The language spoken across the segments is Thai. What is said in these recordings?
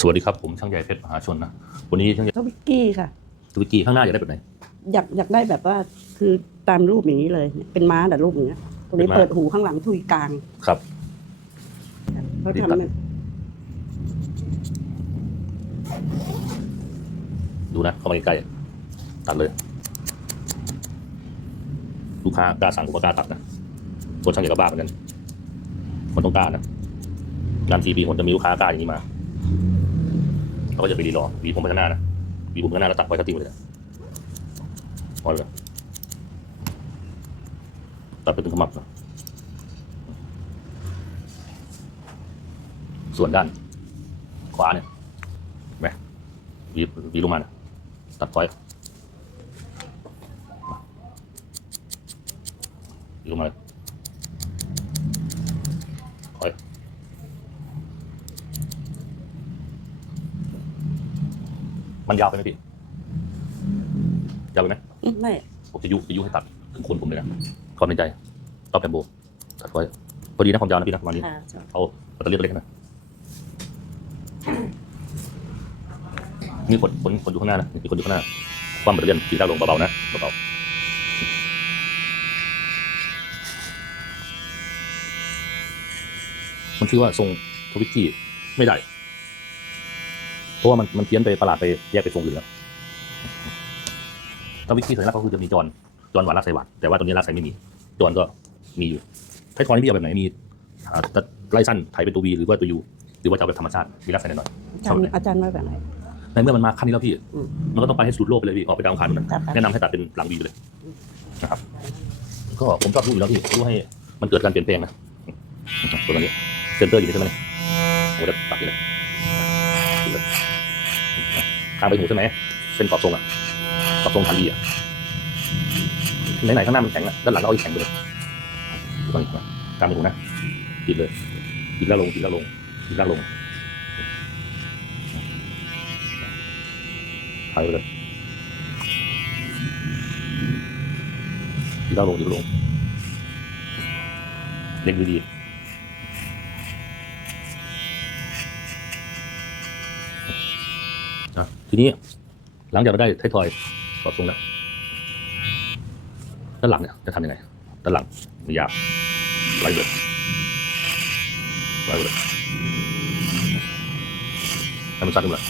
สวัสดีครับ ผมช่างใหญ่เพชรมหาชนนะวันนี้ช่างใหญ่ทวิกกี้ค่ะ ตุวิกีข้างหน้าอยากได้แบบไหน อยากอยากได้แบบว่าคือตามรูปอย่างนี้เลยเป็นม้าแต่รูปอย่างเงี้ยตรงนี้เป็นม้า เปิดหูข้างหลังทุยกลางครับ เขาดีทำครับมันดูนะเข้ามาใกล้ๆตัดเลย ลูกค้ากล้าสั่งผมก็กล้าตัดนะคนช่างใหญ่ก็บ้าเหมือนกันมันต้องกล้านะนานทีปีคนจะมีลูกค้ากล้าอย่างนี้มา เขาก็จะไปรีรอวีผมไปข้างหน้านะวีผมข้างหน้าแล้วตัดไว้ทัติ้งเลยนะพอเลยตัดไปถึงขมับนะส่วนด้าน ขวาเนี่ยไหมวีวีลงมานะตัดคอยวีลงมาเลย มันยาวไปไหมพี่ยาวไปไหมอืมไม่ผมจะยุจะยุให้ตัดถึงคนผมเลยนะความในใจตอบแกมโบตัดคอยพอดีนะความยาวนะพี่นะประมาณนี้ค่ะชอบเอาแบตเตอรี่เล็กๆนะนี่คนคนคนอยู่ข้างหน้านะนี่คนอยู่ข้างหน้า ความแบตเตอรี่ตีด้านลงเบาๆนะเบาๆมันชื่อว่าทรงทวิกกี้ไม่ได้ เพราะว่ามันมันเพี้ยนไปประหลาดไปแยกไปทรงอื่นแล้วทวิกกี้สัญลักษณ์ก็คือจะมีจอนจอนหวานรักใส่หวานแต่ว่าตัวนี้รักใส่ไม่มีจอนก็มีอยู่ไทยทอยนี่พี่เอาแบบไหนมีอ่าจะไล่สั้นไถเป็นตัววีหรือว่าตัวยูหรือว่าจะเอาแบบธรรมชาติมีลักษณะหน่อยอาจารย์อาจารย์ว่าแบบไหนในเมื่อมันมาขั้นนี้แล้วพี่อืมมันก็ต้องไปให้สุดโลกไปเลยพี่ออกไปดาวอังคารนู่นนะครับแนะนำให้ตัดเป็นหลังวีไปเลยนะครับก็ผมชอบรู้อยู่แล้วพี่รู้ให้มันเกิดการเปลี่ยนแปลงนะตัวนี้เซนเตอร์อยู่นี่ใช่ไหมเนี่ยผมจะตัดไปเลย ตัดเลยข้างไปหูใช่ไหมเส้นขอบทรงอะขอบทรงฐานดีอะไหนๆข้างหน้ามันแข็งอะด้านหลังเราเอาอีกแข็งไปเลยตรงนี้นะกลางไปหูนะติดเลยติดแล้วลงติดแล้วลงติดแล้วลงหายไปเลยติดแล้วลงติดแล้วลงเล็งดีๆ ทีนี้หลังจากเราได้ไทยทอยกอดทรงแล้วด้านหลังเนี่ยจะทำยังไงด้านหลังมันยาวไล่เลยไล่เลยให้มันสั้นขึ้นมา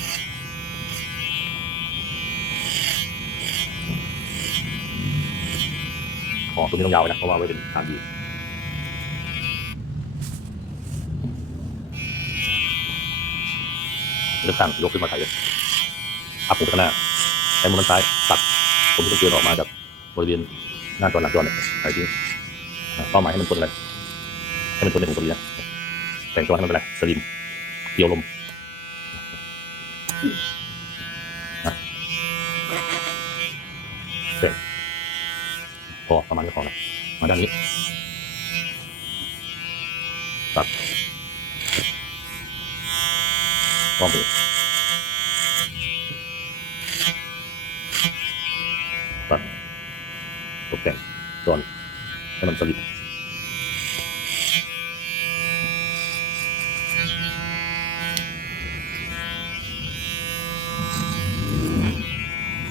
คอตัวนี้ต้องยาวไว้นะเพราะว่าไว้เป็นฐานดีเลือกข้งยกขึ้นมาถ่ายเลย อัพหูไปข้างหน้าใช้มือมันซ้ายตัดผมจะเตือนออกมาจากบริเวณหน้าจอหลังจอเนี่ยถ่ายทิ้งอะเป้าหมายให้มันพ้นอะไรให้มันพ้นในหูตัวนี้นะแต่งตัวให้มันเป็นอะไรสลิมเกี่ยวลมเสร็จพอประมาณนี้พอนะมาด้านนี้ตัดป้อมไปตัดตกแต่ง จอนให้มันสลิด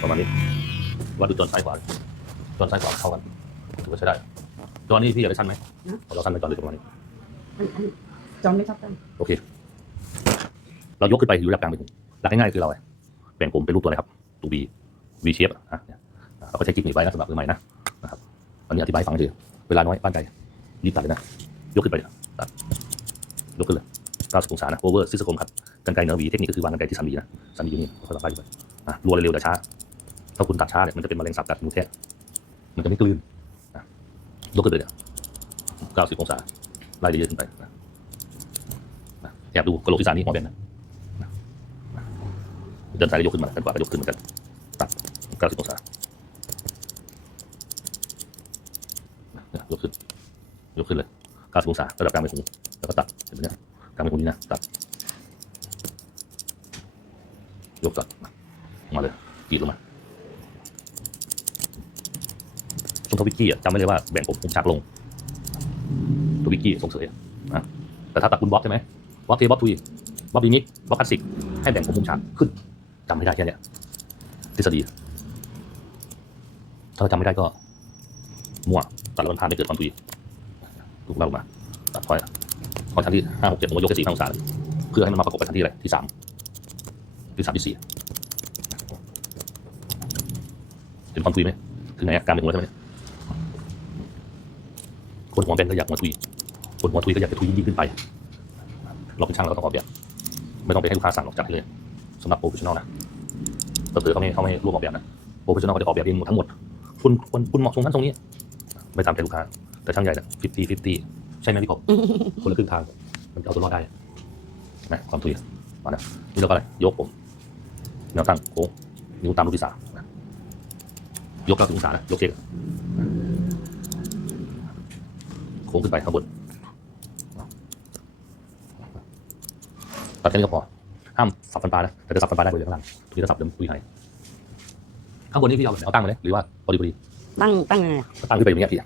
ประมาณนี้วัดดูจนซ้ายขวาจนซ้ายขวาเข้ากันถือว่าใช้ได้จอนี้พี่อยากได้สั้นไหมเราสั้นไปจอนเลยประมาณนี้อันอันไม่ชอบกันโอเค เรายกขึ้นไปอยู่ระดับกลางไปถึงหลักง่ายๆคือเราแบ่งผมเป็นรูปตัวอะไรครับตัว V V shape อะเนี่ยเราก็ใช้กิ๊กหนีบไว้นะสำหรับมือใหม่นะ อันนี้อธิบายฟังเฉยเวลาน้อยบ้านไกลรีบตัดเลยนะ ยกขึ้นไปเลยตัดยกขึ้นเลย90องศานะโอเวอร์ซิสโคมครับกันไกลเหนือวีเทคนิคก็คือวางกันไกลที่สันหวีนะสันหวีอยู่นี่ค่อยๆไล่ไปอะรัวเร็วๆแต่ช้า ถ้าคุณตัดช้าเนี่ยมันจะเป็นมะเร็งสับกัดมือแท้มันจะไม่กลืนอะยกขึ้นเลยเนี่ย90องศาไล่เยอะๆขึ้นไปนะนะแอบดูกระโหลกศีรษะนี่หัวเป็นนะเดินซ้ายก็ยกขึ้นมาด้านขวาก็ยกขึ้นเหมือนกันตัด90องศา ยกขึ้น ยกขึ้นเลย90องศาระดับกลางไปหูแล้วก็ตัดเห็นไหมเนี่ยกลางไปหูนี่นะตัด ยกตัดมาเลยกรีดลงมาช่วงทวิกกี้อะจำไม่ได้ว่าแบ่งผมผมชักลงทวิกกี้ทรงเสยอะแต่ถ้าตัดคุณบล็อกใช่ไหมบล็อกเทบล็อกทุยบล็อกดีนิกบล็อกคลาสสิกให้แบ่งผมมุมฉากขึ้นจำไม่ได้แค่เนี้ยทฤษฎีถ้าจำไม่ได้ก็มั่ว ตัดแล้วมันพานไม่เกิดความทุยลูกเล่ามาตัดพอยพอชั้นที่ห้าหกเจ็ดผมก็ยกไปสี่ห้าองศาเพื่อให้มันมาประกบกับชั้นที่อะไรที่สามที่สามที่สี่เห็นความทุยไหมถึงไหนอะการเป็นหัวใช่ไหมคนหัวเป็นก็อยากหัวทุยคนหัวทุยก็อยากจะทุยยิ่งขึ้นไป เราเป็นช่างเราต้องออกแบบ ไม่ต้องไปให้ลูกค้าสั่งหรอกจัดให้เลยสำหรับโปรเฟชชั่นอลนะเผื่อๆเขาไม่เขาไม่ร่วมออกแบบนะโปรเฟชชั่นอลเขาจะออกแบบเองหมดทั้งหมด คุณคุณคุณเหมาะสมท่านตรงนี้ ไม่ตามใจลูกค้า แต่ช่างใหญ่เนี่ยฟิฟตี้ฟิฟตี้ใช่ไหมพี่กบคนละครึ่งทาง มันเอาตัวรอดได้นะความทุยมานะนี่เราก็อะไร ยกผมแนวตั้งโค้งนิ้วตามลูกที่สามยกเก้าสิบองศานะยกเช็คโค้งขึ้นไปข้างบนตัดแค่นี้ก็พอห้ามสับฟันปลานะแต่จะสับฟันปลาได้บริเวณข้างล่างตรงนี้จะสับเดิมคุยให้ข้างบนนี่พี่เอาแบบแนวตั้งไปเลยหรือว่าพอดีพอดี ตั้งตั้งยังไงอะตั้งขึ้นไปอย่างเงี้ยพี่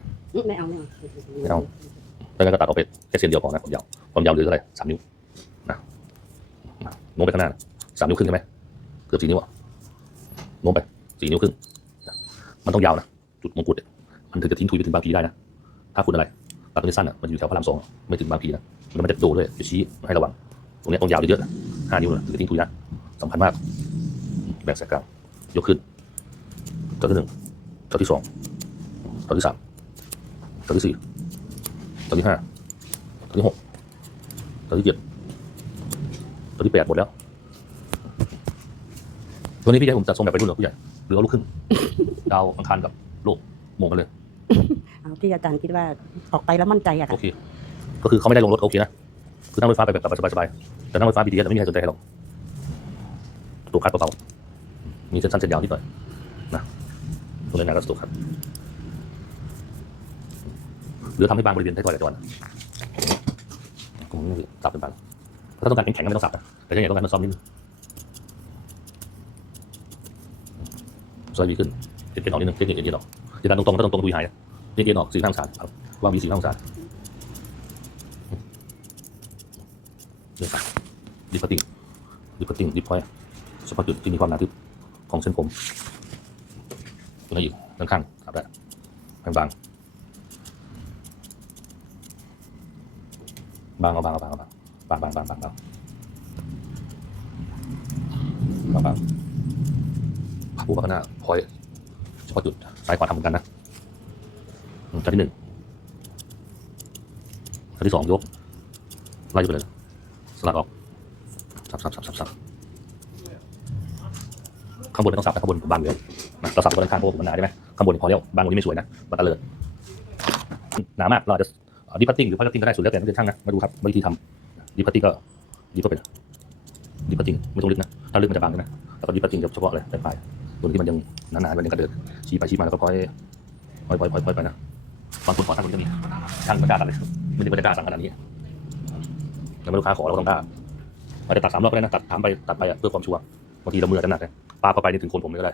ไม่เอาไม่เอาไม่เอา แล้วก็ตัดออกไปแค่เส้นเดียวพอนะความยาวความยาวเหลือเท่าไหร่สามนิ้วนะนะโน้มไปข้างหน้าสามนิ้วครึ่งใช่ไหมเกือบสี่นิ้วอะโน้มไปสี่นิ้วครึ่งนะมันต้องยาวนะจุดมงกุฎเนี่ยมันถึงจะทิ้งทุยไปถึงบางพีได้นะถ้าคุณอะไรตัดตรงนี้สั้นอะมันอยู่แถวพระรามสองไม่ถึงบางพีนะแล้วมันจะโดดด้วยจะชี้ให้ระวังตรงเนี้ยต้องยาวเยอะๆนะห้านิ้วนะถึงจะทิ้งทุยนะสำคัญมากแบ่งสายกลางยกขึ้นตัวที่หนึ่ง ตัวที่สองตัวที่สามตัวที่สี่ตัวที่ห้าตัวที่หกตัวที่เจ็ดตัวที่แปดหมดแล้วตัวนี้พี่ใหญ่ผมจัดทรงแบบไปรุ่นเหรอผู้ใหญ่หรือเอาลูกครึ่งดาวอังคารกับโลกโมงกันเลย เอาที่อาจารย์คิดว่าออกไปแล้วมั่นใจอะโอค่ะเค ก็คือเขาไม่ได้ลงรถโอเคนะ คือนั่งรถไฟฟ้าไปแบบสบายๆ แต่นั่งรถไฟฟ้าบีทีเอสไม่มีใครสนใจหรอกตัวคัดเบาๆมีเส้นสั้นเส้นยาวนิดหน่อยนะ ตรงนี้นะก็สตัวคัดหรือทำให้บางบริเวณท้ายทอยกับจวนผมนี่สับเป็นบางถ้าต้องการแข็งๆก็ไม่ต้องสับนะแต่ถ้าอย่างต้องการมันซ้อมนิดนึงซอยวีขึ้นเก็บเกณฑ์ออกนิดนึงเก็บเกณฑ์เกณฑ์ออกจะดันตรงๆถ้าตรงๆดูหายนะเก็บเกณฑ์ออกสี่ห้างศาครับวางวีสี่ห้างศาเลือกดิฟติ้งดิฟติ้งดิฟพอยเฉพาะจุดที่มีความหนาทึบของเส้นผม ตัวนี้อีกด้านข้างครับได้บางบางบางเอาบางเอาบางเอาบางบางบางบางบางบางบางบางผู้พัฒนาพอยเฉพาะจุดซ้ายขวาทำเหมือนกันนะอืมชั้นที่หนึ่งชั้นที่สองยกไล่ไปเลยสลัดออกสับสับสับสับสับข้างบนไม่ต้องสับนะข้างบนบางเดียว เราสับคนข้างเพราะว่ามันหนาใช่ไหมข้างบนพอแล้วบางตรงนี้ไม่สวยนะบันตรเลยหนามากเราอาจจะดิพัตติ้งหรือพัตติ้งก็ได้สุดแล้วแต่นักเรียนช่างนะมาดูครับวิธีทำดิพัตติ้งก็ดิก็เป็นดิพัตติ้งไม่ต้องลึกนะถ้าลึกมันจะบางนะแล้วก็ดิพัตติ้งเฉพาะเลยปลายตัวที่มันยังหนาๆมันยังกระเดินชี้ไปชี้มาแล้วก็พอยพอยพอยพอยพอยไปนะบางคนขอทำตรงนี้ก็มีช่างไม่กล้าตัดเลยไม่ได้ไม่ได้กล้าสั่งขนาดนี้แล้วลูกค้าขอเราก็ต้องกล้าอาจจะตัดสามรอบก็ได้นะตัดถามไปตัดไปเพื่อความชัวร์บางทีเรามืออาจจะหนักนะปาเข้าไปนี่ถึงคนผมเลยก็ได้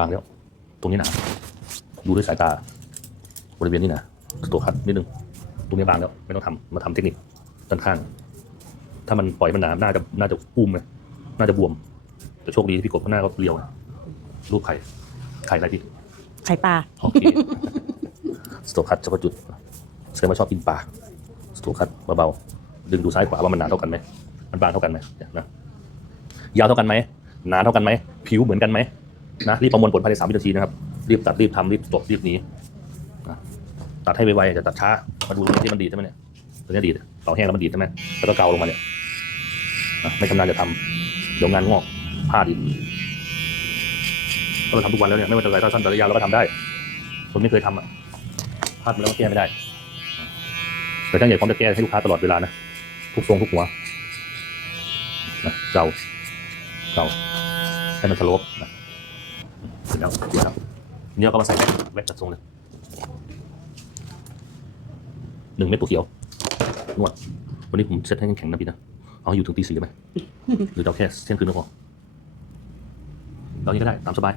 บางแล้ว ตรงนี้หนาดูด้วยสายตาบริเวณนี้นะตัวคัดนิดนึงตรงนี้บางแล้วไม่ต้องทำมาทำเทคนิคด้านข้าง ถ้ามันปล่อยมันหนาน่าจะน่าจะอุ้มไงน่าจะบวม แต่โชคดีที่พี่กบข้างหน้าก็เรียวไงรูปไข่ไข่อะไรพี่ไข่ปลาโอเคสโตคัตเฉพาะจุดแสดงว่าชอบกินปลาสโตคัตเบาๆดึงดูซ้ายขวาว่ามันหนาเท่ากันไหมมันบางเท่ากันไหมเนี่ยนะยาวเท่ากันไหมหนาเท่ากันไหมผิวเหมือนกันไหม นะรีบประมวลผลภายในสามวินาทีนะครับ รีบตัดรีบทำรีบจบรีบหนีนะตัดให้ไวๆจะตัดช้ามาดูตรงนี้ที่มันดีดใช่ไหมเนี่ยตัวนี้ดีดเป่าแห้งแล้วมันดีดใช่ไหมแล้วก็เกาลงมาเนี่ยนะไม่ชำนาญจะทำเดี๋ยวงานงอกพลาดอีกเราทำทุกวันแล้วเนี่ยไม่ว่าจะระยะสั้นระยะยาวเราก็ทำได้คนไม่เคยทำอะพลาดมาแล้วก็แก้ไม่ได้แต่ช่างใหญ่พร้อมจะแก้ให้ลูกค้าตลอดเวลานะทุกทรงทุกหัวนะเจ้าเจ้าให้มันสลปนะ เสร็จแล้วนะครับนี่เราก็มาใส่แว็กแว็กจัดทรงเลยหนึ่งเม็ดตัวเขียวนวดวันนี้ผมเซตให้แข็งๆนะพี่นะเอาให้อยู่ถึงตีสี่เลยไหมหรือจะเอาแค่เที่ยงคืนก็พอเรานี้ก็ได้ตามสบาย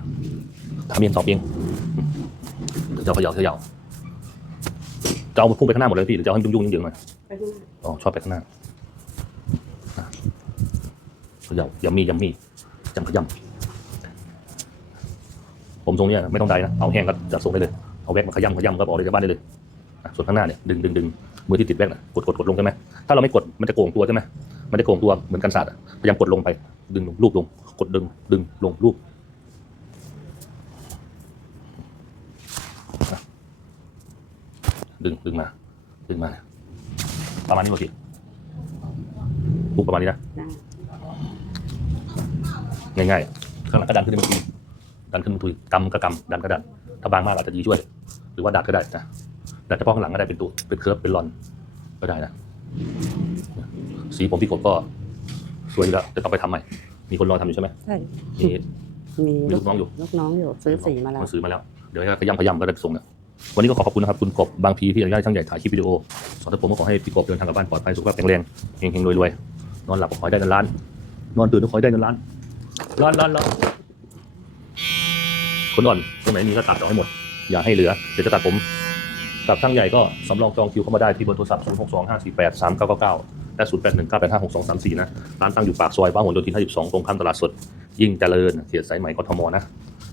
ทำเองตอบเองอืมเดี๋ยวจะเอาเขย่าเขย่าจะเอาพุ่งไปข้างหน้าหมดเลยพี่หรือจะเอาให้ยุ่งๆเยอะๆหน่อยไปข้างหน้าอ๋อชอบไปข้างหน้าอะเขย่ายัมมี่ยัมมี่จำขยำ ผมทรงเนี้ยไม่ต้องได้นะเอาแห้งก็จัดทรงได้เลยเอาแว็กมาขยำขยำก็ออกเลยจากบ้านได้เลยอะส่วนข้างหน้าเนี่ยดึงดึงดึงมือที่ติดแว็กน่ะกดกดกดลงใช่ไหมถ้าเราไม่กดมันจะโก่งตัวใช่ไหมมันจะโก่งตัวเหมือนกันศาสตร์อะพยายามกดลงไป ดึงลงรูปลง กดดึงดึงลงรูปอะดึงดึงมา ดึงมา ประมาณนี้โอเครูปประมาณนี้นะได้ง่ายๆ ข้างหลังก็ดันขึ้นมาที ดันขึ้นมาทีกำก็กำดันก็ดัน ถ้าบางมากอาจจะดีช่วย หรือว่าดัดก็ได้นะดัดเฉพาะข้างหลังก็ได้เป็นตัวเป็นเคิร์ฟเป็นรอนก็ได้นะ สีผมพี่กบก็สวยอยู่แล้วแต่ต้องไปทำใหม่ มีคนรอทำอยู่ใช่ไหมใช่มีมีมีลูลูกกน้องอยู่ลูกน้องอยู่ซื้อสีมาแล้วมันซื้อมาแล้ว เดี๋ยวให้ขยำขยำก็ได้ส่งนะวันนี้ก็ขอขอบคุณนะครับคุณกบบางพีที่อนุญาตให้ช่างใหญ่ถ่ายคลิปวิดีโอสอนให้ผมก็ขอให้พี่กบเดินทางกลับบ้านปลอดภัยสุขภาพแข็งแรงเฮงๆรวยๆนอนหลับก็ขอให้ได้เงินล้าน นอนตื่นก็ขอให้ได้เงินล้านล้านล้านล้าน คนอ่อนตรงไหนมีก็ตัดออกให้หมด อย่าให้เหลือ เดี๋ยวจะตัดผม กับช่างใหญ่ก็สำรองจองคิวเข้ามาได้ที่เบอร์โทรศัพท์ 0 6 2 5 4 8 3 9 9 9 และ 0 8 1 9 8 5 6 2 3 4 นะ ร้านตั้งอยู่ปากซอยพหลโยธิน52 ตรงข้ามตลาดสด ยิ่งเจริญ เขตสายใหม่กทมนะ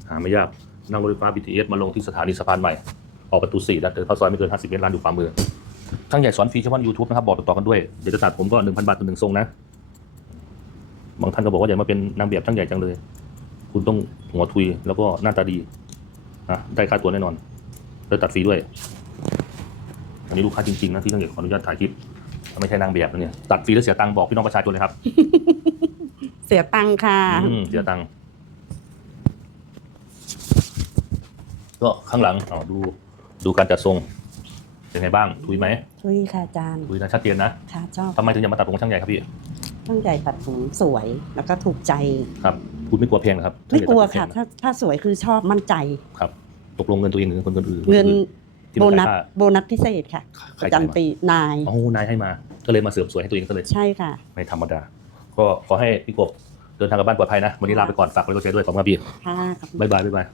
หาไม่ยาก นั่งรถไฟฟ้า BTS มาลงที่สถานีสะพานใหม่ ออกประตู4แล้วเดินเข้าซอยไม่เกิน 50 เมตรร้านอยู่ขวามือช่างใหญ่สอนฟรีเฉพาะ YouTube นะครับบอกต่อๆกันด้วย เดี๋ยวจะตัดผมก็1,000บาทต่อหนึ่งทรงนะ บางท่านก็บอกว่าอยากมาเป็นนางแบบช่างใหญ่จังเลย คุณต้องหัวทุยแล้วก็หน้าตาดีนะได้ค่าตัวแน่นอน แล้วตัดฟรีด้วย อันนี้ลูกค้าจริงๆนะที่ช่างใหญ่ขออนุญาตถ่ายคลิปไม่ใช่นางแบบนะเนี่ยตัดฟรีแล้วเสียตังค์บอกพี่น้องประชาชนเลยครับเสียตังค่ะอืมเสียตังค์ก็ข้างหลังเอาดูดูการจัดทรงเป็นไงบ้างทุยไหมช่วยค่ะอาจารย์ทุยนะชัดเจนนะค่ะชอบทำไมถึงอยากมาตัดผมกับช่างใหญ่ครับพี่ตั้งใจตัดผมสวยแล้วก็ถูกใจครับ คุณไม่กลัวเพลงเหรอครับไม่กลัวช่างค่ะใหญ่ตัดผมแพงถ้าถ้าสวยคือชอบมั่นใจ ครับ ตกลงเงินตัวเองหรือเงินคนอื่นเงินที่โบมันนัสค่าโบนัสพิเศษค่ะใครประจำปีนาย โอ้นายให้มา ก็เลยมาเสริมสวยให้ตัวเองซะเลย ใช่ค่ะ ไม่ธรรมดา ก็ขอให้พี่กบเดินทางกลับบ้านปลอดภัยนะ วันนี้ลาไปก่อน ฝากไว้กับเชด้วย ขอบคุณครับพี่ค่ะขอบคุณ บ๊ายบายบ๊ายบาย